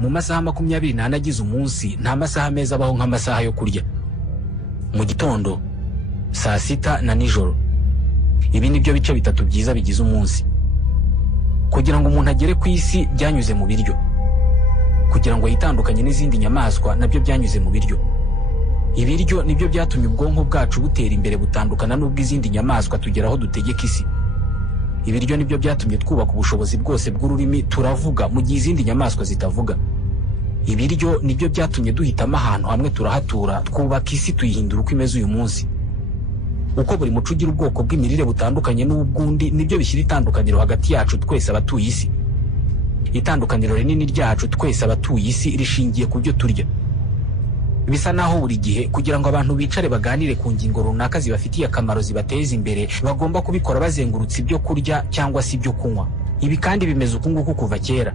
mu masaha 24 agize umunsi nta masaha meza abaho nk'amasaha yo kurya, mu gitondo, saa sita na nijoro. Ibi nibyo bice bitatu byiza bigize umunsi. Kugira ngo umuntu agere ku isi byanyuze mu biryo, kugira ngo yitandukanye n'izindi nyamaswa nabyo byanyuze mu biryo. Ibiryo nibyo byatumye ubwonko bwacu butera imbere butandukana n'ubw'izindi nyamaswa tugeraho dutegeka isi. Ibiryo nibyo byatumye twubaka ubushobozi bwose bw'ururimi turavuga mu gihe izindi nyamaswa zitavuga. Ibiryo nibyo byatumye duhitamo ahantu hamwe turahatura, twubaka isi tuyihindura uko imeze uyu munsi. Uko buri muco ugira ubwoko bw'imirire butandukanye n'ubwundi, nibyo bishyira itandukaniro hagati yacu twese abatuye isi. Itandukaniro rinini ryacu twese abatuye isi rishingiye ku byo turya. Bisa naho buri gihe kugira ngo abantu bicare baganire ku ngingo runaka zibafitiye akamaro zibateza imbere, bagomba kubikora bazengurutse ibyo kurya cyangwa se ibyo kunywa. Ibi kandi bimeze uku nguku kuva kera.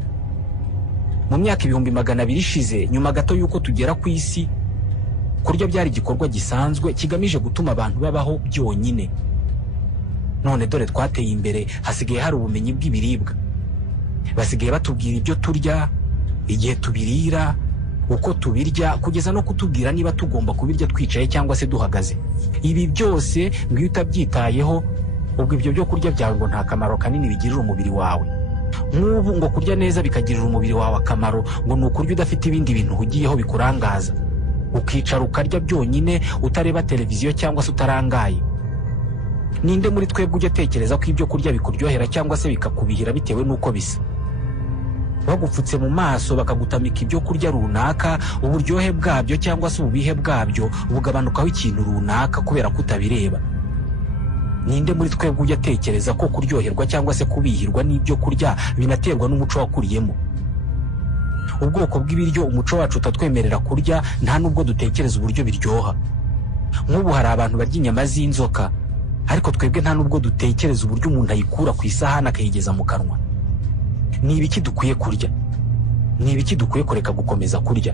Mu myaka 200 ishize, nyuma gato yuko tugera ku isi, kurya byari igikorwa gisanzwe kigamije gutuma abantu babaho byonyine. None dore twateye imbere, hasigaye hari ubumenyi bw'ibiribwa. Basigaye batubwira ibyo turya, igihe tubirira, uko tubirya, kugeza no kutubwira niba tugomba kubirya twicaye cyangwa se duhagaze. Ibi byose ngo utabyitayeho, ubwo ibyo byo kurya byawe ngo nta kamaro kanini bigirira umubiri wawe. Nk'ubu ngo kurya neza bikagirira umubiri wawe akamaro, ngo ni ukurya udafite ibindi bintu ugiyeho bikurangaza, ukicara ukarya byonyine utareba televiziyo cyangwa se utarangaye. Ninde muri twebwe ujya atekereza ko ibyo kurya bikuryohera cyangwa se bikakubihira bitewe n'uko bisa? Bagupfutse mu maso bakagutamika ibyo kurya runaka, uburyohe bwabyo cyangwa se ububihe bwabyo bugabanukaho ikintu runaka kubera kutabireba. Ninde muri twebwe ujya atekereza ko kuryoherwa cyangwa se kubihirwa n'ibyo kurya binaterwa n'umuco wakuriyemo? Ubwoko bw'ibiryo umuco wacu utatwemerera kurya, nta nubwo dutekereza uburyo biryoha. Nk'ubu hari abantu barya inyama z'inzoka, ariko twebwe nta nubwo dutekereza uburyo umuntu ayikura ku isahani akayigeza mu kanwa. Ni ibiki dukwiye kurya? Ni ibiki dukwiye kureka gukomeza kurya?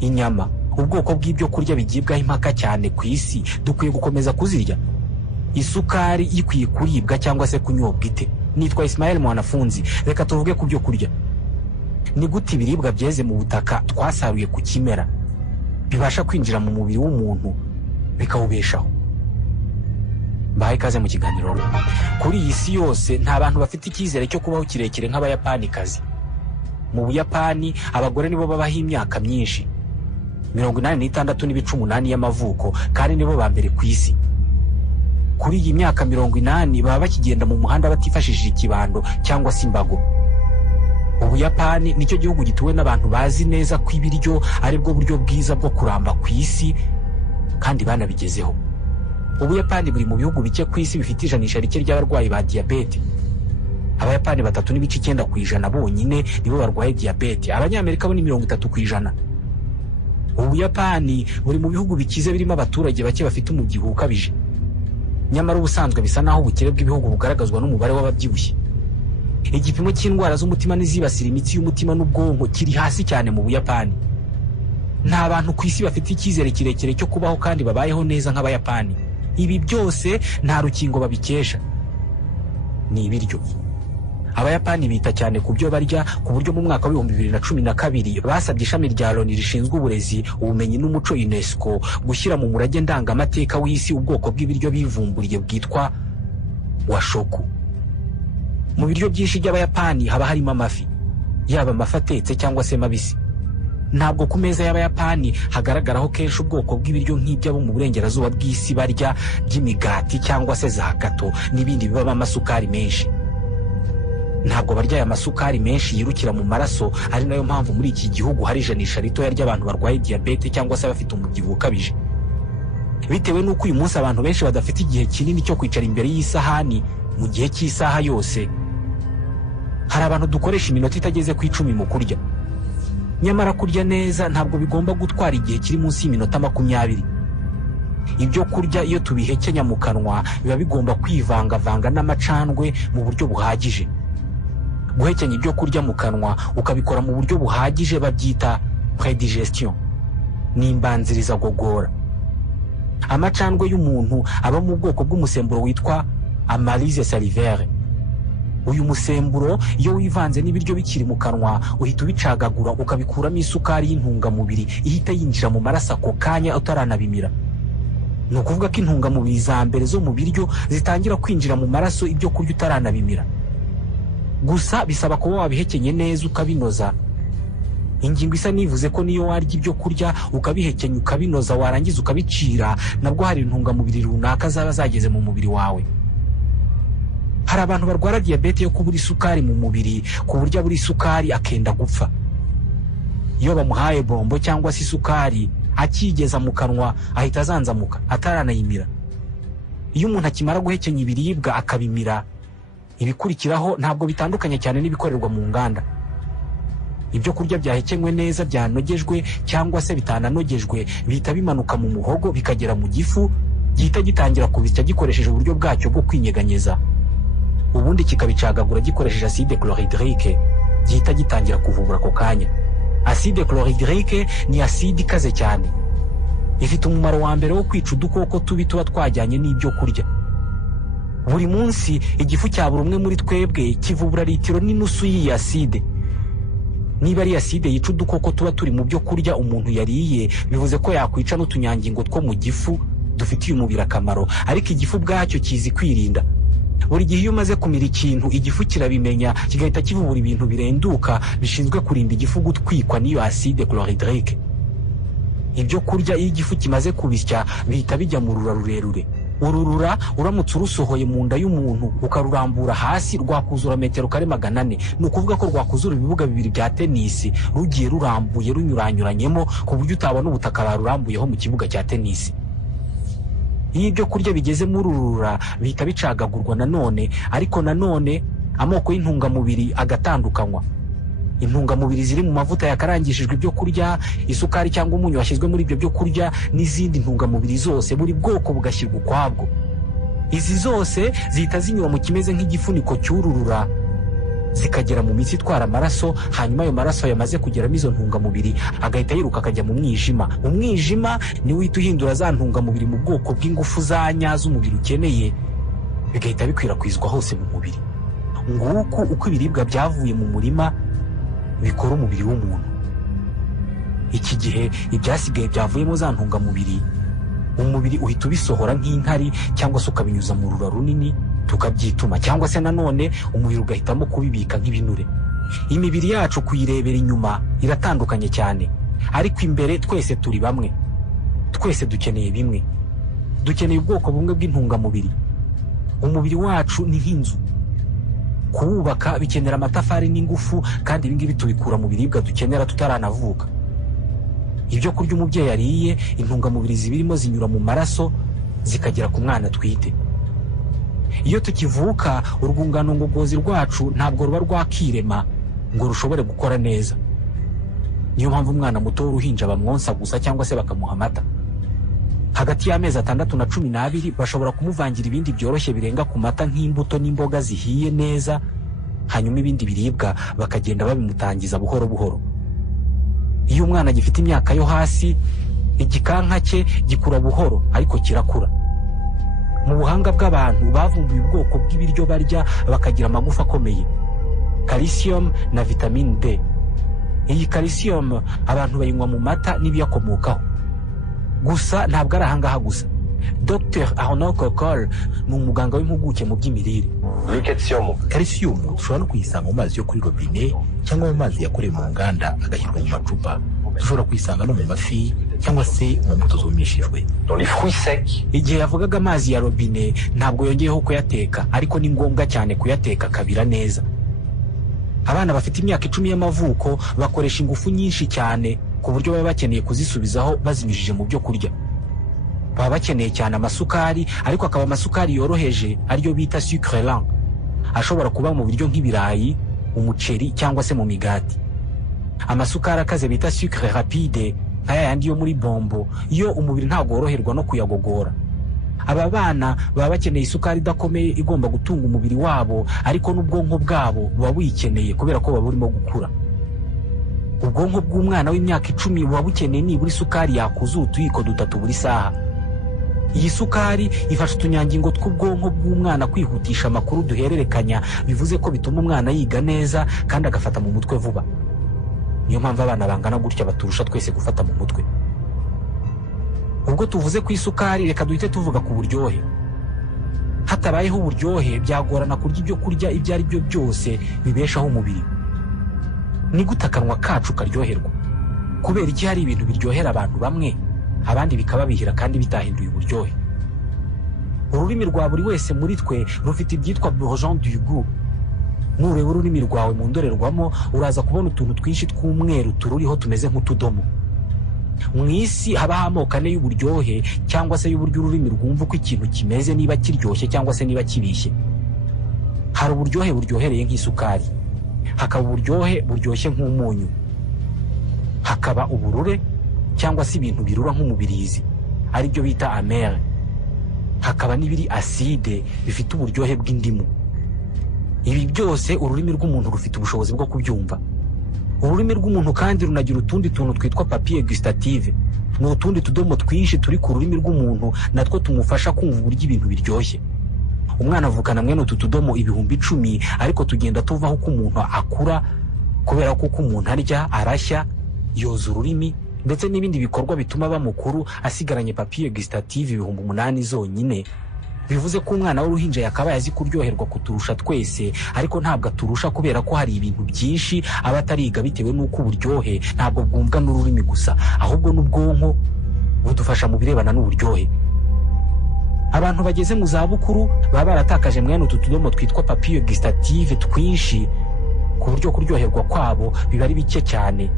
Inyama, ubwoko bw'ibyo kurya bigibwaho impaka cyane ku isi, dukwiye gukomeza kuzirya? Isukari ikwiye kuribwa cyangwa se kunyobwa ite? Nitwa ISMAEL MWANAFUNZI, reka tuvuge ku byo kurya. Ni gute ibiribwa byeze mu butaka twasaruye ku kimera bibasha kwinjira mu mubiri w'umuntu bikawubeshaho? Bahaye ikaze mu kiganiro. Kuri iyi si yose nta bantu bafite icyizere cyo kubaho kirekire nk'Abayapanikazi. Mu Buyapani abagore nibo babaho imyaka myinshi, 86 y'amavuko, kandi nibo ba mbere ku isi. Kuri iyi myaka 80 baba bakigenda mu muhanda batifashishije ikibando cyangwa se imbago. Ubuyapani nicyo gihugu gituwe n'abantu bazi neza ko ibiryo ari bwo buryo bwiza bwo kuramba ku isi, kandi banabigezeho. Ubuyapani buri mu bihugu bike ku isi bifite ijanisha rike ry'abarwayi ba diabete. Abayapani 3.9% bonyine nibo barwaye diabete, Abanyamerika bo ni 30%. Ubuyapani buri mu bihugu bikize birimo abaturage bake bafite umubyibuho ukabije. Nyamara ubusanzwe bisa naho ubukire bw'ibihugu bugaragazwa n'umubare w'ababyibushye. Igipimo cy'indwara z'umutima n'izibasira imitsi y'umutima n'ubwonko kiri hasi cyane mu Buyapani. Nta bantu ku isi bafite icyizere kirekire cyo kubaho kandi babayeho neza nk'Abayapani. Ibi byose nta rukingo babikesha, ni ibiryo. Abayapani bita cyane ku byo barya, ku buryo mu mwaka wa 2012 basabye ishami rya Loni rishinzwe uburezi, ubumenyi n'umuco UNESCO gushyira mu murage ndangamateka w'isi ubwoko bw'ibiryo bivumburiye bwitwa washoku. Mu biryo byinshi by'Abayapani haba harimo amafi, yaba amafi atetse cyangwa se mabisi. Ntabwo ku meza y'Abayapani hagaragaraho kenshi ubwoko bw'ibiryo nk'iby'abo mu burengerazuba bw'isi barya by'imigati cyangwa se za gato n'ibindi bibamo amasukari menshi. Ntabwo barya aya masukari menshi yirukira mu maraso, ari nayo mpamvu muri iki gihugu hari ijanisha ritoya ry'abantu barwaye diabete cyangwa se bafite umubyibuho ukabije. Bitewe n'uko uyu munsi abantu benshi badafite igihe kinini cyo kwicara imbere y'isahani mu gihe cy'isaha yose, hari abantu dukoresha iminota itageze ku 10 mu kurya. Nyamara kurya neza ntabwo bigomba gutwara igihe kiri munsi y'iminota 20. Ibyo kurya iyo tubihekenya mu kanwa biba bigomba kwivangavanga n'amacandwe mu buryo buhagije. Guhekenya ibyo kurya mu kanwa ukabikora mu buryo buhagije babyita predigestion, ni imbanziriza gogora. Amacandwe y'umuntu aba mu bwoko bw'umusemburo witwa amylase salivaire. Uyu musemburo iyo wivanze n'ibiryo bikiri mu kanwa uhita ubicagagura ukabikuramo isukari y'intungamubiri ihita yinjira mu maraso ako kanya utaranabimira. Ni ukuvuga ko intungamubiri za mbere zo mu biryo zitangira kwinjira mu maraso ibyo kurya utaranabimira. Gusa bisaba kuba wabihekenye neza ukabinoza. Ingingo isa nivuze ko niyo warya ibyo kurya ukabihekenya ukabinoza warangiza ukabicira, nabwo hari intungamubiri runaka zaba zageze mu mubiri wawe. Hari abantu barwara diabete yo kubura isukari mu mubiri ku buryo abura isukari akenda gupfa. Iyo bamuhaye bombo cyangwa se isukari akigeza mu kanwa ahita azanzamuka ataranayimira. Iyo umuntu akimara guhekenya ibiribwa akabimira, ibikurikiraho ntabwo bitandukanye cyane n'ibikorerwa mu nganda. Ibyo kurya byahekenywe neza byanogejwe cyangwa se bitananogejwe bihita bimanuka mu muhogo bikagera mu gifu, gihita gitangira kubisya gikoresheje uburyo bwacyo bwo kwinyeganyeza. Ubundi kikabicagagura gikoresheje acide chlorhydrique, gihita gitangira kuvubura ako kanya. Acide chlorhydrique ni acide ikaze cyane. Ifite umumaro wa mbere wo kwica udukoko tubi tuba twajyanye n'ibyo kurya. Buri munsi igifu cya buri umwe muri twebwe kivubura litiro n'inusu y'iyi acide. Niba ari acide yica udukoko tuba turi mu byo kurya umuntu yariye, bivuze ko yakwica n'utunyangingo two mu gifu dufitiye umubiri akamaro, ariko igifu bwacyo kizi kwirinda. Buri gihe iyo umaze kumira ikintu igifu kirabimenya kigahita kivubura ibintu birenduka bishinzwe kurinda igifu gutwikwa n'iyo acide chlorhydrique. Ibyo kurya iyo igifu kimaze kubisya bihita bijya mu rura rurerure. Ururura uramutse urusohoye mu nda y'umuntu ukarurambura hasi rwakuzura metero kare 400. Ni ukuvuga ko rwakuzura ibibuga bibiri bya tenisi rugiye rurambuye runyuranyuranyemo ku buryo utabona ubutaka barurambuyeho mu kibuga cya tenisi. Iyo ibyo kurya bigeze muri urura bihita bicagagurwa nanone, ariko nanone amoko y'intungamubiri agatandukanywa. Intungamubiri ziri mu mavuta yakarangishijwe ibyo kurya, isukari cyangwa umunyu washyizwe muri ibyo byo kurya, n'izindi ntungamubiri zose buri bwoko bugashyirwa ukwabwo. Izi zose zihita zinyura mu kimeze nk'igifuniko cy'ururura zikagera mu mitsi itwara amaraso, hanyuma ayo maraso yamaze kugeramo izo ntungamubiri agahita yiruka akajya mu mwijima. Umwijima niwo uhita uhindura za ntungamubiri mu bwoko bw'ingufu za nyazo umubiri ukeneye, bigahita bikwirakwizwa hose mu mubiri. Nguko uko ibiribwa byavuye mu murima bikora umubiri w'umuntu. Iki gihe ibyasigaye byavuyemo za ntungamubiri umubiri uhita ubisohora nk'inkari cyangwa se ukabinyuza mu rura runini tukabyituma, cyangwa se nanone umubiri ugahitamo kubibika nk'ibinure. Imibiri yacu kuyirebera inyuma iratandukanye cyane, ariko imbere twese turi bamwe. Twese dukeneye bimwe, dukeneye ubwoko bumwe bw'intungamubiri. Umubiri wacu ni nk'inzu, kuwubaka bikenera amatafari n'ingufu, kandi ibingibi tubikura mu biribwa dukenera tutaranavuka. Ibyo kurya umubyeyi yariye, intungamubiri zibirimo zinyura mu maraso zikagera ku mwana twite. Iyo tukivuka urwungano ngogozi rwacu ntabwo ruba rwakirema ngo rushobore gukora neza. Niyo mpamvu umwana muto w'uruhinja bamwonsa gusa cyangwa se bakamuha amata. Hagati y'amezi 6 na 12 bashobora kumuvangira ibindi byoroshye birenga ku mata nk'imbuto n'imboga zihiye neza, hanyuma ibindi biribwa bakagenda babimutangiza buhoro buhoro. Iyo umwana gifite imyaka yo hasi, igikanka cye gikura buhoro ariko kirakura. Mu buhanga bw'abantu bavumbuye ubwoko bw'ibiryo barya bakagira amagufa akomeye, calcium na vitamine D. Iyi calcium abantu bayinywa mu mata n'ibiyakomokaho. Gusa ntabwo ari ahangaha gusa. Dr Arnaud Kokol ni umuganga w'impuguke mu by'imirire. Calcium dushobora no kuyisanga mu mazi yo kuri robine cyangwa mu mazi yakorewe mu nganda agashyirwa mu macupa. Dushobora kuyisanga no mu mafi cyangwa se mu mbuto zumishijwe. Igihe yavugaga amazi ya robine ntabwo yongeyeho kuyateka, ariko ni ngombwa cyane kuyateka kabira neza. Abana bafite imyaka 10 y'amavuko bakoresha ingufu nyinshi cyane ku buryo baba bakeneye kuzisubizaho bazinyujije mu byo kurya. Baba bakeneye cyane amasukari, ariko akaba amasukari yoroheje ariyo bita sucre lent, ashobora kuba mu biryo nk'ibirayi, umuceri cyangwa se mu migati. Amasukari akaze bita sucre rapide nk'aya yandi yo muri bombo, iyo umubiri ntabwo woroherwa no kuyagogora. Aba bana baba bakeneye isukari idakomeye igomba gutunga umubiri wabo, ariko n'ubwonko bwabo buba buyikeneye kubera ko baba burimo gukura. Ubwonko bw'umwana w'imyaka 10 buba bukeneye nibura isukari yakuzuye utuyiko 3 buri saha. Iyi sukari ifasha utunyangingo tw'ubwonko bw'umwana kwihutisha amakuru duhererekanya, bivuze ko bituma umwana yiga neza kandi agafata mu mutwe vuba. Niyo mpamvu abana bangana gutya baturusha twese gufata mu mutwe. Ubwo tuvuze ku isukari, reka duhite tuvuga ku buryohe. Hatabayeho uburyohe byagorana kurya ibyo kurya ibyo ari byo byose bibeshaho umubiri. Ni gute akanwa kacu karyoherwa? Kubera iki hari ibintu biryohera abantu bamwe, abandi bikababihira kandi bitahinduye uburyohe? Ururimi rwa buri wese muri twe rufite ibyitwa bourgeon du goût. Nureba ururimi rwawe mu ndorerwamo, uraza kubona utuntu twinshi tw'umweru tururiho tumeze nk'utudomo. Mu isi habaho amoko ane y'uburyohe, cyangwa se y'uburyo ururimi rwumva uko ikintu kimeze, niba kiryoshye cyangwa se niba kibishye. Hari uburyohe buryohereye nk'isukari, hakaba uburyohe buryoshye nk'umunyu, hakaba uburure cyangwa se ibintu birura nk'umubirizi, ari byo bita amer. Hakaba n'ibiri acide bifite uburyohe bw'indimu. Ibi byose ururimi rw'umuntu rufite ubushobozi bwo kubyumva. Ururimi rw'umuntu kandi runagira utundi tuntu twitwa papier gustative. Ni utundi tudomo twinshi turi ku rurimi rw'umuntu, natwo tumufasha kumva uburyo ibintu biryoshye. Umwana avukana mwene utu tudomo 10,000, ariko tugenda tuvaho uko umuntu akura, kubera ko uko umuntu arya, arashya, yoza ururimi, ndetse n'ibindi bikorwa bituma bamukuru asigaranye papier gustative 8,000 zonyine. Bivuze ko umwana w'uruhinja yakabaye azi kuryoherwa kuturusha twese, ariko ntabwo aturusha kubera ko hari ibintu byinshi aba atariga, bitewe n'uko uburyohe ntabwo bwumvwa n'ururimi gusa, ahubwo n'ubwonko budufasha mu birebana n'uburyohe. Abantu bageze mu zabukuru baba baratakaje mwene utu tudomo twitwa papier gustative twinshi, ku buryo kuryoherwa kwabo biba ari bike cyane.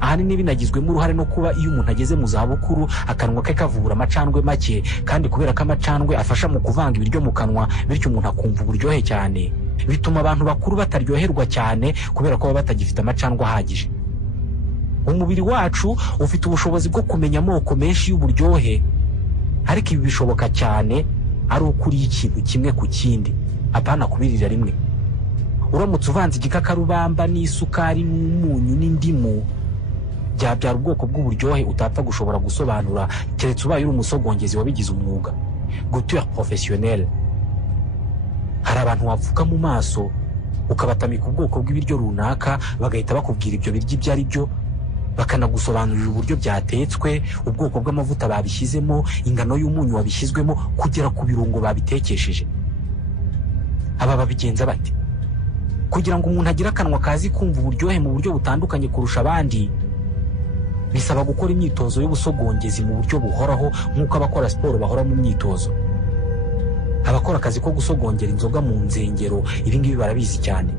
Ahanini binagizwemo uruhare no kuba iyo umuntu ageze mu zabukuru akanwa ke kavubura amacandwe make, kandi kubera ko amacandwe afasha mu kuvanga ibiryo mu kanwa, bityo umuntu akumva uburyohe cyane. Bituma abantu bakuru bataryoherwa cyane kubera ko baba batagifite amacandwe ahagije. Umubiri wacu ufite ubushobozi bwo kumenya amoko menshi y'uburyohe, ariko ibi bishoboka cyane ari ukuriye ikintu kimwe ku kindi, apana kubirira rimwe. Uramutse uvanze igikakarubamba n'isukari n'umunyu n'indimu, byabyara ubwoko bw'uburyohe utapfa gushobora gusobanura, keretse ubaye uri umusogongezi wabigize umwuga, goûteur professionnel. Hari abantu wapfuka mu maso ukabatamika ubwoko bw'ibiryo runaka, bagahita bakubwira ibyo biryo ibyo ari byo, bakanagusobanurira uburyo byatetswe, ubwoko bw'amavuta babishyizemo, ingano y'umunyu wabishyizwemo, kugera ku birungo babitekesheje. Aba babigenza bate? Kugira ngo umuntu agire akanwa kazi kumva uburyohe mu buryo butandukanye kurusha abandi, bisaba gukora imyitozo y'ubusogongezi mu buryo buhoraho, nk'uko abakora siporo bahora mu myitozo. Abakora akazi ko gusogongera inzoga mu nzengero, ibi ngibi barabizi cyane.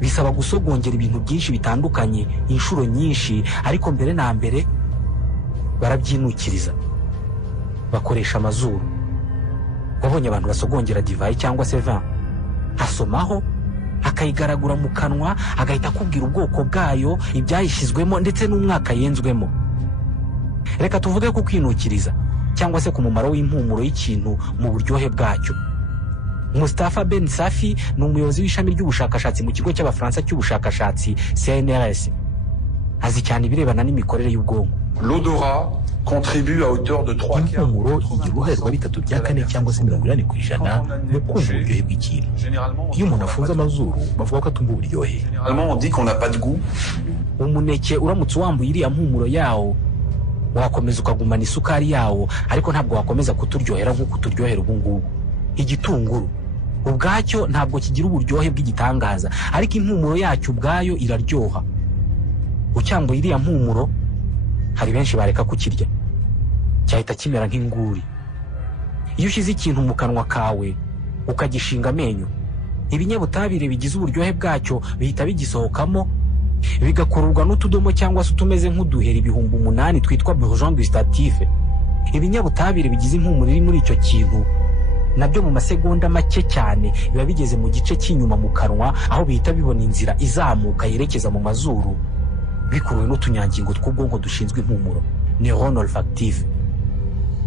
Bisaba gusogongera ibintu byinshi bitandukanye inshuro nyinshi, ariko mbere na mbere barabyinukiriza, bakoresha amazuru. Wabonye abantu basogongera divayi cyangwa se vin, asomaho akayigaragura mu kanwa, agahita akubwira ubwoko bwayo, ibyayishyizwemo, ndetse n'umwaka yenzwemo. Reka tuvuge ku kwinukiriza cyangwa se ku mumaro w'impumuro y'ikintu mu buryohe bwacyo. Mustafa Ben Safi ni umuyobozi w'ishami ry'ubushakashatsi mu kigo cy'abafaransa cy'ubushakashatsi CNRS. Azi cyane ibirebana n'imikorere y'ubwonko. L'odorat contribue à hauteur de 3/4. Impumuro igira uruhare rwa 3/4 cyangwa se 80% mu kumva uburyohe bw'ikintu. Iyo umuntu afunze amazuru bavuga ko atumva uburyohe. Généralement on dit qu'on n'a pas de goût. Umuneke uramutse wambuye iriya mpumuro yawo, wakomeza ukagumana isukari yawo, ariko ntabwo wakomeza kuturyohera nk'uko uturyohera ubu ngubu. Igitunguru ubwacyo ntabwo kigira uburyohe bw'igitangaza, ariko impumuro yacyo ubwayo iraryoha. Ucyambuye iriya mpumuro, hari benshi bareka kukirya, cyahita kimera nk'inguri. Iyo ushyize ikintu mu kanwa kawe ukagishinga amenyo, ibinyabutabire bigize uburyohe bwacyo bihita bigisohokamo, bigakururwa n'utudomo cyangwa se utumeze nk'uduheri 8,000 twitwa bourgeon gustative. Ibinyabutabire bigize impumuro iri muri icyo kintu nabyo mu masegonda make cyane biba bigeze mu gice cy'inyuma mu kanwa, aho bihita bibona inzira izamuka yerekeza mu mazuru, bikuruwe n'utunyangingo tw'ubwonko dushinzwe impumuro, neuron olfactive.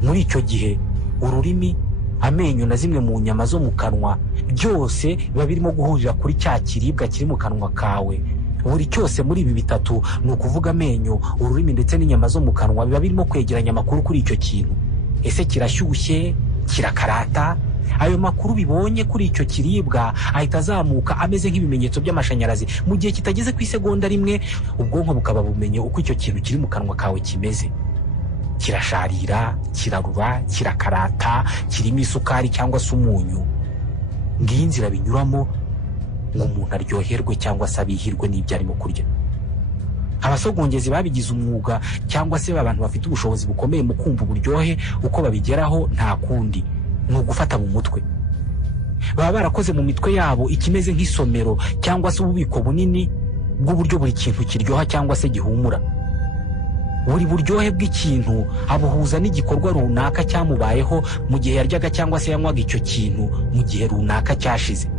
Muri icyo gihe ururimi, amenyo na zimwe mu nyama zo mu kanwa byose biba birimo guhurira kuri cya kiribwa kiri mu kanwa kawe. Buri cyose muri ibi bitatu, ni ukuvuga amenyo, ururimi ndetse n'inyama zo mu kanwa, biba birimo kwegeranya amakuru kuri icyo kintu. ese kirashyushye, kirakarata? Ayo makuru bibonye kuri icyo kiribwa ahita azamuka ameze nk'ibimenyetso by'amashanyarazi. Mu gihe kitageze ku isegonda rimwe ubwonko bukaba bumenye uko icyo kintu kiri mu kanwa kawe kimeze. Kirasharira, kirarura, kirakarata, kirimo isukari cyangwa se umunyu. Ngiyi inzira binyuramo ngo umuntu aryoherwe cyangwa se abihirwe n'ibyo arimo kurya. Abasogongezi babigize umwuga cyangwa se abantu bafite ubushobozi bukomeye mu kumva uburyohe uko babigeraho nta kundi ni ugufata mu mutwe. Baba barakoze mu mitwe yabo ikimeze nk'isomero cyangwa se ububiko bunini bw'uburyo buri kintu kiryoha cyangwa se gihumura. Buri buryohe bw'ikintu abuhuza n'igikorwa runaka cyamubayeho mu gihe yaryaga cyangwa se yanywaga icyo kintu mu gihe runaka cyashize.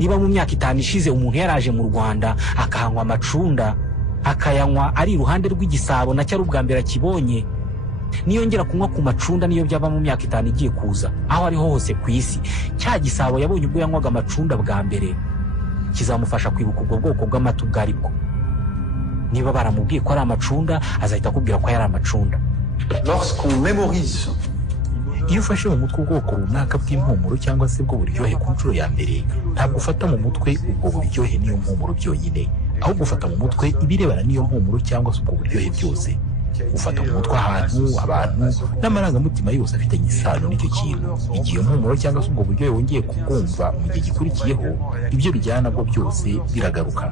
Niba mu myaka 5 ishize umuntu yaraje mu Rwanda akahanywa amacunda, akayanywa ari iruhande rw'igisabo na cyari ubwa mbere akibonye, niyongera kunywa ku macunda niyo byaba mu myaka 5 igiye kuza, aho ariho hose ku isi, cya gisabo yabonye ubwo yanywaga amacunda bwa mbere kizamufasha kwibuka ubwo bwoko bw'amata ubwo ari bwo. Niba baramubwiye ko ari amacunda azahita akubwira ko yari amacunda. Lorsqu'on mémorise, iyo ufashe mu mutwe ubwoko runaka bw'impumuro cyangwa se bw'uburyohe ku nshuro ya mbere, ntabwo ufata mu mutwe ubwo buryohe n'iyo mpumuro byonyine, ahubwo ufata mu mutwe ibirebana n'iyo mpumuro cyangwa se ubwo buryohe byose. Ufata mu mutwe ahantu, abantu n'amarangamutima yose afitanye isano n'icyo kintu. Igihe impumuro cyangwa se ubwo buryohe wongeye kubwumva mu gihe gikurikiyeho, ibyo bijyana nabwo byose biragaruka.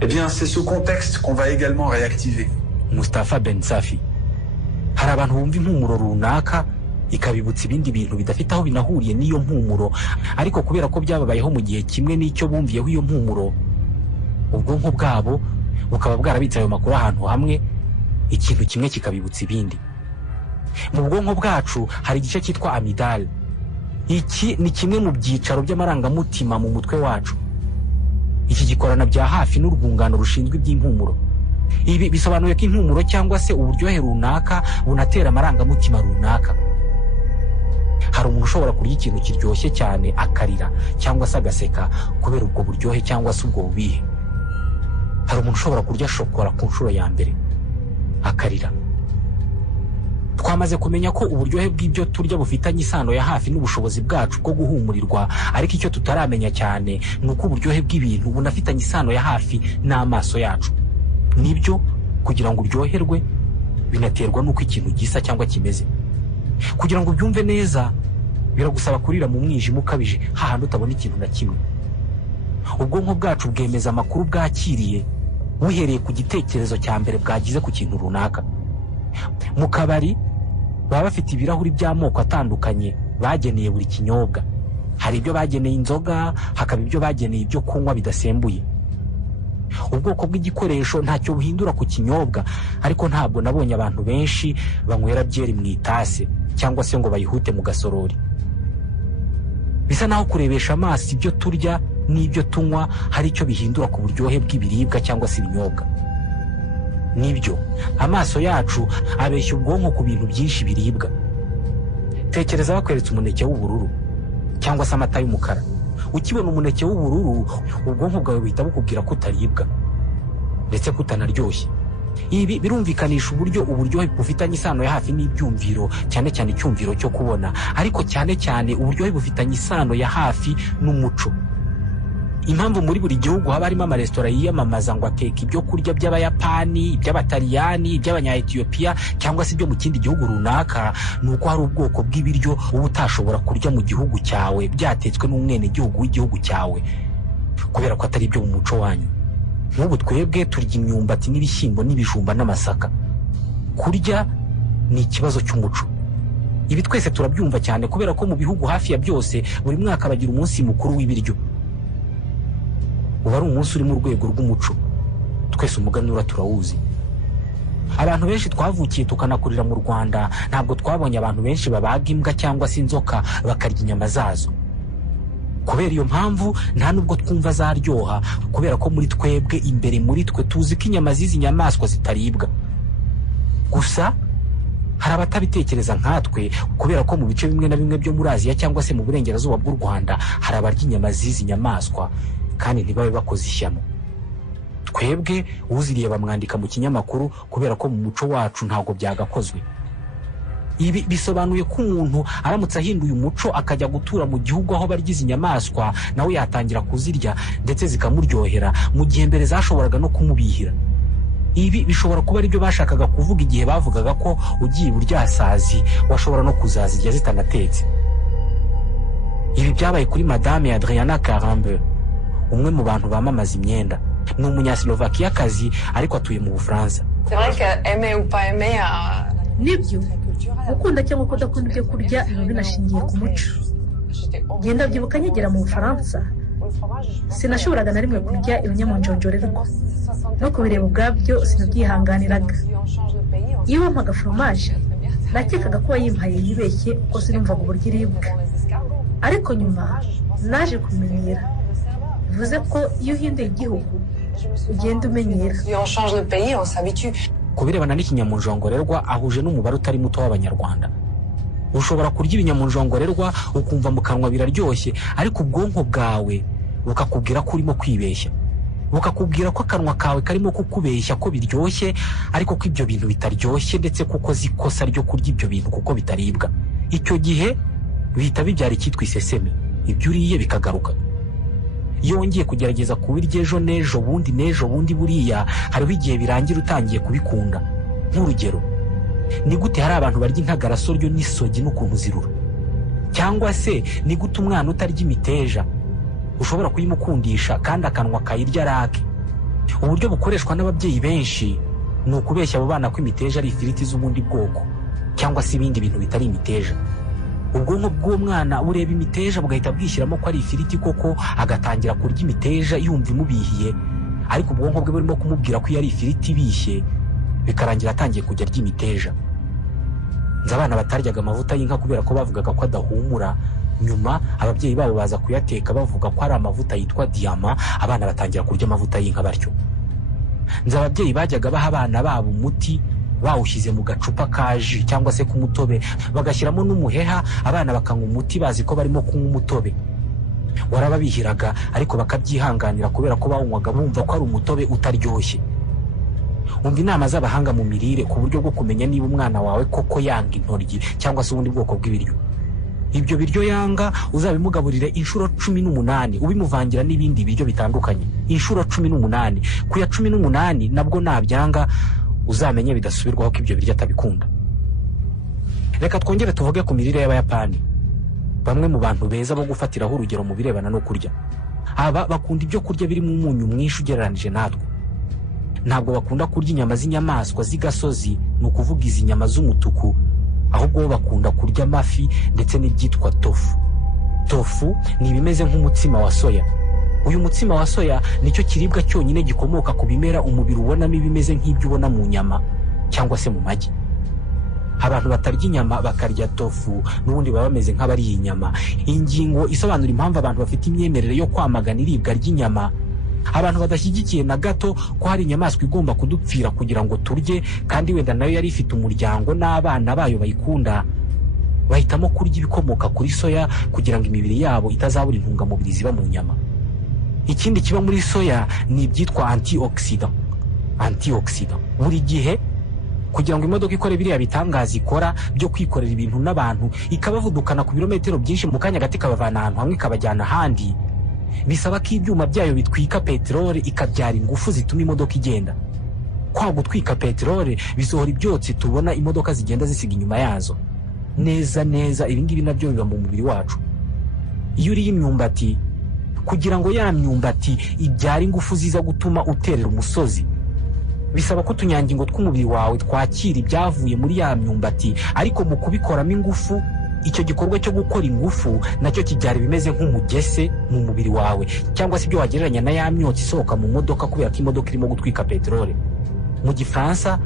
eh bien c'est ce contexte qu'on va également réactiver. Mustafa Ben Safi: hari abantu bumva impumuro runaka ikabibutsa ibindi bintu bidafite aho binahuriye n'iyo mpumuro, ariko kubera ko byababayeho mu gihe kimwe n'icyo bumviyeho iyo mpumuro, ubwonko bwabo bukaba bwarabitse ayo makuru ahantu hamwe, ikintu kimwe kikabibutsa ibindi. Mu bwonko bwacu hari igice cyitwa amygdale. Iki ni kimwe mu byicaro by'amarangamutima mu mutwe wacu. Iki gikorana bya hafi n'urwungano rushinzwe iby'impumuro. Ibi bisobanuye ko impumuro cyangwa se uburyohe runaka bunatera amarangamutima runaka. Hari umuntu ushobora kurya ikintu kiryoshye cyane akarira cyangwa se agaseka kubera ubwo buryohe cyangwa se ubwo bubihe. Hari umuntu ushobora kurya shokora ku nshuro ya mbere akarira. Twamaze kumenya ko uburyohe bw'ibyo turya bufitanye isano ya hafi n'ubushobozi bwacu bwo guhumurirwa, ariko icyo tutaramenya cyane ni uko uburyohe bw'ibintu bunafitanye isano ya hafi n'amaso yacu. Nibyo, kugira ngo uryoherwe binaterwa n'uko ikintu gisa cyangwa kimeze. Kugira ngo ubyumve neza biragusaba kurira mu mwijima ukabije, hahandi utabona ikintu na kimwe. Ubwonko bwacu bwemeza amakuru bwakiriye buhereye ku gitekerezo cya mbere bwagize ku kintu runaka. Mu kabari baba bafite ibirahuri by'amoko atandukanye bageneye buri kinyobwa. Hari ibyo bageneye inzoga, hakaba ibyo bageneye ibyo kunywa bidasembuye. Ubwoko bw'igikoresho ntacyo buhindura ku kinyobwa, ariko ntabwo nabonye abantu benshi banywera byeri mu itase cyangwa se ngo bayihute mu gasorori. Bisa naho kurebesha amaso ibyo turya n'ibyo tunywa hari icyo bihindura ku buryohe bw'ibiribwa cyangwa se ibinyobwa. Nibyo, amaso yacu abeshya ubwonko ku bintu byinshi biribwa. Tekereza bakweretse umuneke w'ubururu cyangwa se amata y'umukara. Ukibona umuneke w'ubururu, ubwonko bwawe buhita bukubwira ko utaribwa ndetse ko utanaryoshye. Ibi birumvikanisha uburyo uburyohe bufitanye isano ya hafi n'ibyumviro, cyane cyane icyumviro cyo kubona, ariko cyane cyane uburyohe bufitanye isano ya hafi n'umuco. Impamvu muri buri gihugu haba harimo amaresitora yiyamamaza ngo ateka ibyo kurya by'Abayapani, iby'Abataliyani, iby'Abanya-Ethiopia cyangwa se ibyo mu kindi gihugu runaka, ni uko hari ubwoko bw'ibiryo uba utashobora kurya mu gihugu cyawe byatetswe n'umwene gihugu w'igihugu cyawe kubera ko atari ibyo mu muco wanyu. Nk'ubu twebwe turya imyumbati n'ibishyimbo n'ibijumba n'amasaka. Kurya ni ikibazo cy'umuco. Ibi twese turabyumva cyane kubera ko mu bihugu hafi ya byose buri mwaka bagira umunsi mukuru w'ibiryo. Uba ari umunsi uri mu rwego rw'umuco. Twese umuganura turawuzi. Abantu benshi twavukiye tukanakurira mu Rwanda ntabwo twabonye abantu benshi babaga imbwa cyangwa se inzoka bakarya inyama zazo. Kubera iyo mpamvu nta nubwo twumva zaryoha, kubera ko muri twebwe imbere muri twe tuzi ko inyama z'izi nyamaswa zitaribwa. Gusa hari abatabitekereza nkatwe, kubera ko mu bice bimwe na bimwe byo muri Aziya cyangwa se mu burengerazuba bw'u Rwanda hari abarya inyama z'izi nyamaswa kandi ntibabe bakoze ishyano. Twebwe uziriye bamwandika mu kinyamakuru kubera ko mu muco wacu ntago byagakozwe. Ibi bisobanuye ko umuntu aramutse ahinduye umuco akajya gutura mu gihugu aho baryize inyamaswa nawe yatangira kuzirya ndetse zikamuryohera mu gihe mbere zashoboraga no kumubihira. Ibi bishobora kuba ari byo bashakaga kuvuga igihe bavugaga ko ugiye buryasazi washobora no kuzazirya zitanatetse. Ibi byabaye kuri Madame Adriana Carambe, umwe mu bantu bamamaza imyenda. Ni umunyaslovakiyakazi ariko atuye mu Bufaransa. Nibyo, gukunda cyangwa kudakunda ibyo kurya biba binashingiye ku muco. Genda byibuka nkigera mu Bufaransa, sinashoboraga na rimwe kurya ibinyamunjonjorerwa, no kubireba ubwabyo sinabyihanganiraga. Iyo wampaga foromaje nakekaga ko wayimpaye yibeshye kuko sinumvaga uburyo iribwa, ariko nyuma naje kumenyera. Bivuze ko iyo uhinduye igihugu ugenda umenyera. Ku birebana n'ikinyamunjongorerwa ahuje n'umubare utari muto w'Abanyarwanda. Ushobora kurya ibinyamunjongorerwa ukumva mu kanwa biraryoshye, ariko ubwonko bwawe bukakubwira ko urimo kwibeshya, bukakubwira ko akanwa kawe karimo kukubeshya ko biryoshye ariko ko ibyo bintu bitaryoshye, ndetse kuko zikosa ryo kurya ibyo bintu kuko bitaribwa. Icyo gihe bihita bibyara icyitwa iseseme, ibyo uriye bikagaruka. Iyo wongeye kugerageza kubirya ejo n'ejo bundi buriya hariho igihe birangira utangiye kubikunda. Nk'urugero, ni gute hari abantu barya intagarasoryo n'isogi n'ukuntu zirura? Cyangwa se ni gute umwana utarya imiteja ushobora kuyimukundisha kandi akanwa kayirya rake? Uburyo bukoreshwa n'ababyeyi benshi ni ukubeshya abo bana ko imiteja ari ifiriti z'ubundi bwoko cyangwa se ibindi bintu bitari imiteja. Ubwonko bw'uwo mwana bureba imiteja bugahita bwishyiramo ko ari ifiriti koko, agatangira kurya imiteja yumva imubihiye, ariko ubwonko bwe burimo kumubwira ko iyo ari ifiriti ibishye, bikarangira atangiye kujya arya imiteja. Nzi abana bataryaga amavuta y'inka kubera ko bavugaga ko adahumura, nyuma ababyeyi babo baza kuyateka bavuga ko ari amavuta yitwa diyama, abana batangira kurya amavuta y'inka batyo. Nzi ababyeyi bajyaga baha abana babo umuti bawushyize mu gacupa kaji cyangwa se ku mutobe, bagashyiramo n'umuheha, abana bakanywa umuti bazi ko barimo kunywa umutobe. Warababihiraga ariko bakabyihanganira kubera ko bawunywaga bumva ko ari umutobe utaryoshye. Umva inama z'abahanga mu mirire ku buryo bwo kumenya niba umwana wawe koko yanga intoryi cyangwa se ubundi bwoko bw'ibiryo. Ibyo biryo yanga uzabimugaburire inshuro 18, ubimuvangira n'ibindi biryo bitandukanye inshuro 18. Ku ya 18 nabwo nabyanga uzamenye bidasubirwaho ko ibyo biryo atabikunda. Reka twongere tuvuge ku mirire y'Abayapani, bamwe mu bantu beza bo gufatiraho urugero mu birebana no kurya. Aba bakunda ibyo kurya birimo umunyu mwinshi ugereranije natwe. Ntabwo bakunda kurya inyama z'inyamaswa z'igasozi, ni ukuvuga izi nyama z'umutuku, ahubwo bo bakunda kurya amafi ndetse n'ibyitwa tofu. Tofu ni ibimeze nk'umutsima wa soya. Uyu mutsima wa soya nicyo kiribwa cyonyine gikomoka ku bimera umubiri ubonamo ibimeze nk'ibyo ubona mu nyama cyangwa se mu magi. Abantu batarya inyama bakarya tofu n'ubundi baba bameze nk'abariye inyama. Ingingo isobanura impamvu abantu bafite imyemerere yo kwamagana iribwa ry'inyama. Abantu badashyigikiye na gato ko hari inyamaswa igomba kudupfira kugira ngo turye, kandi wenda nayo yari ifite umuryango n'abana bayo bayikunda, bahitamo kurya ibikomoka kuri soya kugira ngo imibiri yabo itazabura intungamubiri ziba mu nyama. Ikindi kiba muri soya ni ibyitwa antioxidant. Buri gihe kugira ngo imodoka ikore biriya bitangaza ikora byo kwikorera ibintu n'abantu ikabavudukana ku birometero byinshi mu kanya gati kabavana ahantu hamwe ikabajyana ahandi, bisaba ko ibyuma byayo bitwika peteroli ikabyara ingufu zituma imodoka igenda. Kwa gutwika peteroli bisohora ibyotsi tubona imodoka zigenda zisiga inyuma yazo. Neza ibingibi nabyo biba mu mubiri wacu. Iyo uriye imyumbati, kugira ngo ya myumbati ibyara ingufu ziza gutuma uterera umusozi, bisaba ko utunyangingo tw'umubiri wawe twakira ibyavuye muri ya myumbati, ariko mu kubikoramo ingufu, icyo gikorwa cyo gukora ingufu nacyo kibyara ibimeze nk'umugese mu mubiri wawe, cyangwa se ibyo wagereranya na ya myotsi isohoka mu modoka kubera ko imodoka irimo gutwika peteroli. Mu Gifaransa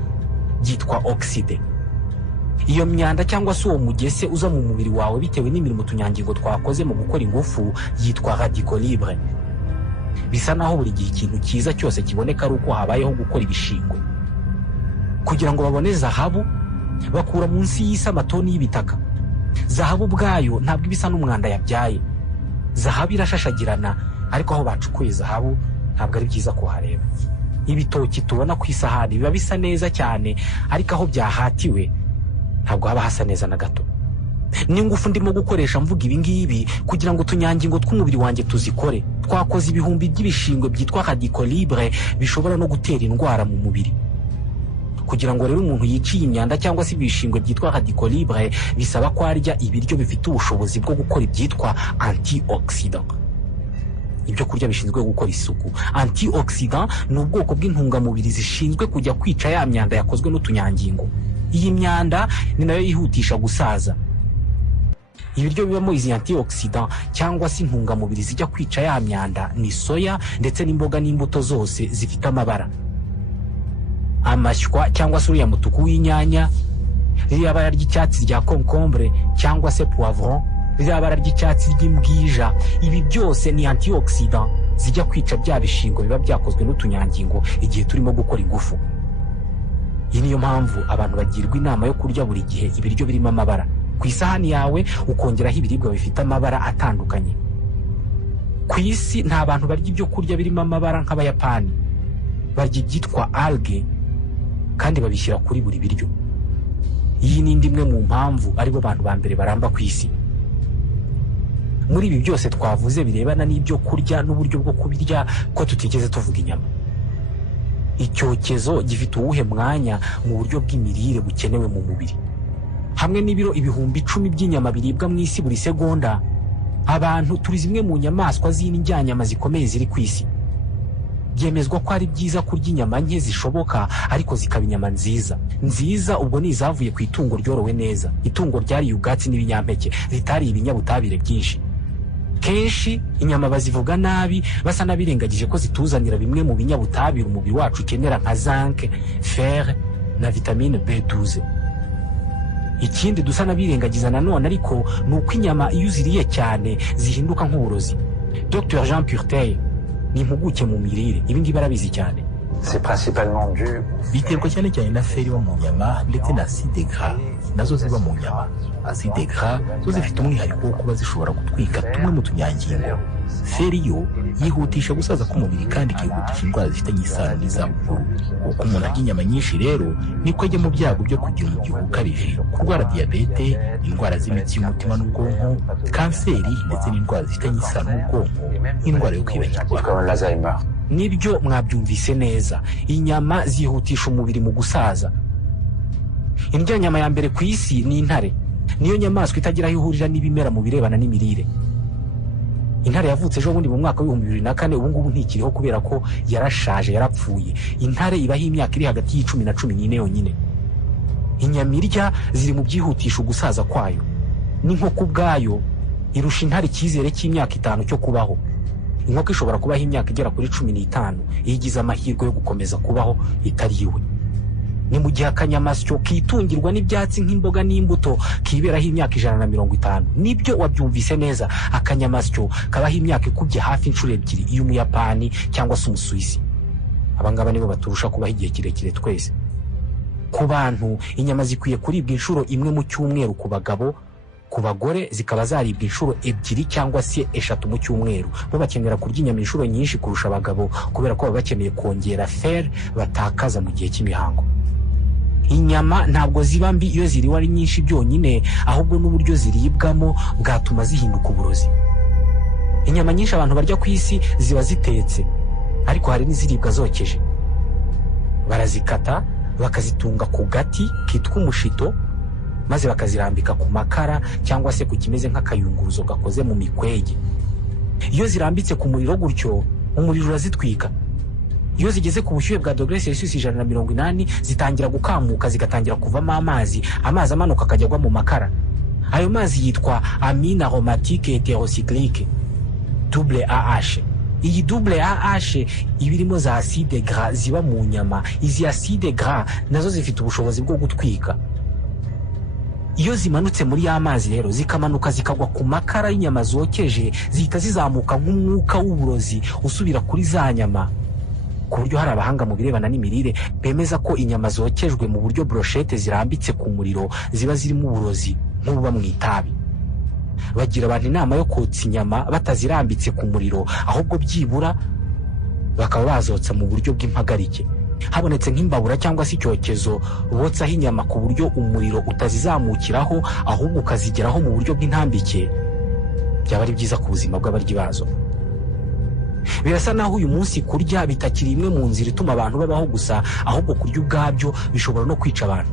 byitwa oxide. Iyo myanda cyangwa se uwo mugese uza mu mubiri wawe bitewe n'imirimo tunyangingo twakoze mu gukora ingufu yitwa radicaux libres. Bisa naho buri gihe ikintu cyiza cyose kiboneka ari uko habayeho gukora ibishingwe. Kugira ngo babone zahabu bakura munsi y'isi amatoni y'ibitaka. Zahabu ubwayo ntabwo ibisa n'umwanda yabyaye. Zahabu irashashagirana, ariko aho bacukuye zahabu ntabwo ari byiza kuhareba. Ibitoki tubona ku isahani biba bisa neza cyane, ariko aho byahatiwe ntabwo haba hasa neza na gato. N'ingufu ndimo gukoresha mvuga ibi ngibi kugira ngo utunyangingo tw'umubiri wanjye tuzikore. Twakoze ibihumbi by'ibishingwe byitwa radicaux libres bishobora no gutera indwara mu mubiri. Kugira ngo rero umuntu yiciye imyanda cyangwa se ibishingwe byitwa radicaux libres bisaba ko arya ibiryo bifite ubushobozi bwo gukora ibyitwa antioxidant. Ibyo kurya bishinzwe gukora isuku. Antioxidant ni ubwoko bw'intungamubiri zishinzwe kujya kwica ya myanda yakozwe n'utunyangingo. Iyi myanda ni nayo yihutisha gusaza. Ibiryo bibamo izi antioxidant cyangwa se intungamubiri zijya kwica ya myanda ni soya ndetse n'imboga n'imbuto zose zifite amabara. Amashywa cyangwa se uriya mutuku w'inyanya, ririya bara ry'icyatsi rya concombre cyangwa se poivron, ririya bara ry'icyatsi ry'imbwija, ibi byose ni antioxidant zijya kwica bya bishingo biba byakozwe n'utunyangingo igihe turimo gukora ingufu. Iyi niyo mpamvu abantu bagirwa inama yo kurya buri gihe ibiryo birimo amabara. Ku isahani yawe ukongeraho ibiribwa bifite amabara atandukanye. Ku isi nta bantu barya ibyo kurya birimo amabara nk'Abayapani. Barya ibyitwa algae kandi babishyira kuri buri biryo. Iyi ni imwe mu mpamvu aribo bantu ba mbere baramba ku isi. Muri ibi byose twavuze birebana n'ibyo kurya n'uburyo bwo kubirya ko tutigeze tuvuga inyama. Icyokezo gifite uwuhe mwanya mu buryo bw'imirire bukenewe mu mubiri? Hamwe n'ibiro ibihumbi 10 by'inyama biribwa mu isi buri segonda, abantu turi zimwe mu nyamaswa z'indyanyama zikomeye ziri ku isi. Byemezwa ko ari byiza kurya inyama nke zishoboka, ariko zikaba inyama nziza. Nziza ubwo ni izavuye ku itungo ryorowe neza, itungo ryariye ubwatsi n'ibinyampeke, ritariye ibinyabutabire byinshi. Kenshi inyama bazivuga nabi, basa n'abirengagije ko zituzanira bimwe mu binyabutabire umubiri wacu ukenera nka zinc, fer na vitamine B12. Ikindi dusa n'abirengagiza nanone ariko ni uko inyama iyo uziriye cyane zihinduka nk'uburozi. Dr Jean Purtey ni impuguke mu mirire, ibi ngibi barabizi cyane. Biterwa cyane cyane na feri wo mu nyama ndetse na acide gras nazo ziba mu nyama. Acide gras zo zifite umwihariko wo kuba zishobora gutwika tumwe mu tunyangingo. Feri yo yihutisha gusaza k'umubiri kandi ikihutisha indwara zifitanye isano n'izabukuru. Uko umuntu arya inyama nyinshi rero niko ajya mu byago byo kugira umubyibuho ukabije, kurwara diyabete, indwara z'imitsi y'umutima n'ubwonko, kanseri ndetse n'indwara zifitanye isano n'ubwonko, nk'indwara yo kwibagirwa. Nibyo mwabyumvise neza, inyama zihutisha umubiri mu gusaza. Indya nyama ya mbere ku isi ni intare. Niyo nyamaswa itagira aho ihurira n'ibimera mu birebana n'imirire. Intare yavutse ejo bundi mu mwaka wa 2004, ubu ngubu ntikiriho kubera ko yarashaje, yarapfuye. Intare ibaho imyaka iri hagati y'10 na 14 yonyine. Inyama irya ziri mu byihutisha ugusaza kwayo. N'inkoko ubwayo irusha intare icyizere cy'imyaka 5 cyo kubaho. Inkoko ishobora kubaho imyaka igera kuri 15 iyo igize amahirwe yo gukomeza kubaho itariwe. Ni mu gihe akanyamasyo kitungirwa n'ibyatsi nk'imboga n'imbuto kiberaho imyaka 150. Nibyo wabyumvise neza, akanyamasyo kabaho imyaka ikubye hafi inshuro 2 iyo Umuyapani cyangwa se Umusuwisi. Abangaba nibo baturusha kubaho igihe kirekire twese. Ku bantu inyama zikwiye kuribwa inshuro 1 mu cyumweru, ku bagabo, ku bagore zikaba zaribwa inshuro 2 cyangwa se 3 mu cyumweru. Bo bakenera kurya inyama inshuro nyinshi kurusha abagabo kubera ko baba bakeneye kongera fer batakaza mu gihe cy'imihango. Inyama ntabwo ziba mbi iyo ziriwe ari nyinshi byonyine, ahubwo n'uburyo ziribwamo bwatuma zihinduka uburozi. Inyama nyinshi abantu barya ku isi ziba zitetse, ariko hari n'iziribwa zokeje. Barazikata bakazitunga ku gati kitwa umushito, maze bakazirambika ku makara cyangwa se ku kimeze nk'akayunguruzo gakoze mu mikwege. Iyo zirambitse ku muriro gutyo, umuriro urazitwika. Iyo zigeze ku bushyuhe bwa °C 180 zitangira gukamuka, zigatangira kuvamo amazi amanuka akajya agwa mu makara. Ayo mazi yitwa amine aromatique hétérocyclique, double AH. Iyi double AH ibirimo za acide gras ziba mu nyama. Izi acide gras nazo zifite ubushobozi bwo gutwika. Iyo zimanutse muri ya mazi rero zikamanuka zikagwa ku makara y'inyama zokeje, zihita zizamuka nk'umwuka w'uburozi usubira kuri za nyama. Ku buryo hari abahanga mu birebana n'imirire bemeza ko inyama zokejwe mu buryo brochette zirambitse ku muriro ziba zirimo uburozi nk'ububa mu itabi. Bagira abantu inama yo kotsa inyama batazirambitse ku muriro, ahubwo byibura bakaba bazotsa mu buryo bw'impagarike. habonetse nk'imbabura cyangwa se icyokezo botsaho inyama ku buryo umuriro utazizamukiraho ahubwo ukazigeraho mu buryo bw'intambike, byaba ari byiza ku buzima bw'abaryi bazo. Birasa naho uyu munsi kurya bitakiri imwe mu nzira ituma abantu babaho gusa, ahubwo kurya ubwabyo bishobora no kwica abantu.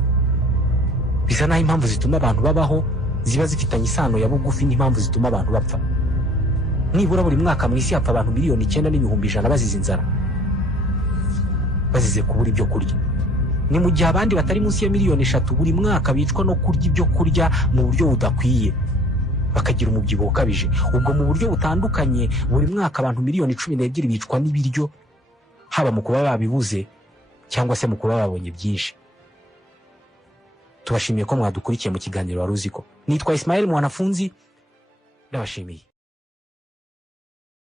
Bisa naho impamvu zituma abantu babaho ziba zifitanye isano ya bugufi n'impamvu zituma abantu bapfa. Nibura buri mwaka mu isi hapfa abantu 9,100,000 bazize inzara, bazize kubura ibyo kurya. Ni mu gihe abandi batari munsi ya 3,000,000 buri mwaka bicwa no kurya ibyo kurya mu buryo budakwiye, bakagira umubyibuho ukabije. Ubwo mu buryo butandukanye buri mwaka abantu 12,000,000 bicwa n'ibiryo, haba mu kuba babibuze cyangwa se mu kuba babonye byinshi. Tubashimiye ko mwadukurikiye mu kiganiro Wari Uziko. Nitwa ISMAEL MWANAFUNZI, ndabashimiye.